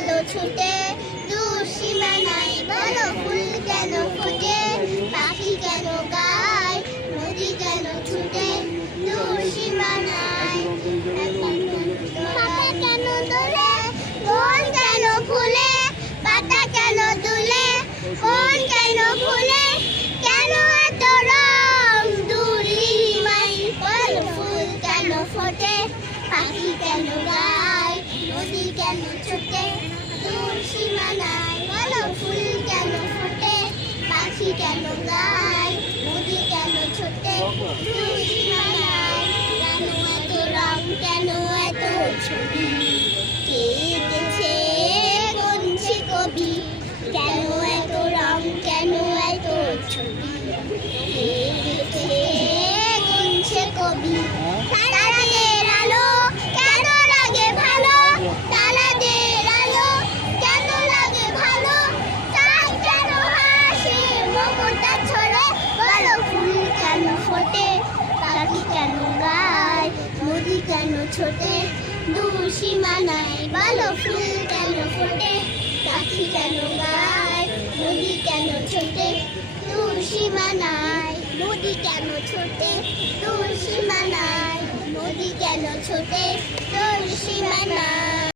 গেল ছুটে দূর সীমানায়, বলো ফুল কেন ফোটে, পাখি কেন গায়, নদী কেন ছুটে দূর সীমানায়, পাতা কেন দোলে, মন কেন ফুলে, পাতা কেন দুলে, মন কেন ফুলে, কেন এত রং দূর সীমায়, বলো ফুল কেন ফোটে, পাখি কেন গায়, নদী কেন ছুটে দূর সীমানায়, বলো ফুল কেন ফোটে, পাখি কেন গায়, নদী কেন ছুটে দূর সীমানায়, কেন এত রং কেন এত ছবি, কে এঁকেছে গুনছে কবি, কেন এত রং কেন এত ছবি, কে এঁকেছে গুনছে কবি, তারাদের আলো কেন লাগে ভালো, তারাদের আলো কেন লাগে ভালো, চাঁদ কেন হাসে মমতা ছড়ে, বলো ফুল কেন ফোটে, পাখি কেন গায়, নদী কেন ছোটে দূর সীমানায়, বলো ফুল কেন ফোটে, পাখি কেন গায়, নদী কেন ছোটে দূর সীমানায়, নদী কেন ছোটে দূর সীমানায়, নদী কেন ছোটে দূর সীমানায়।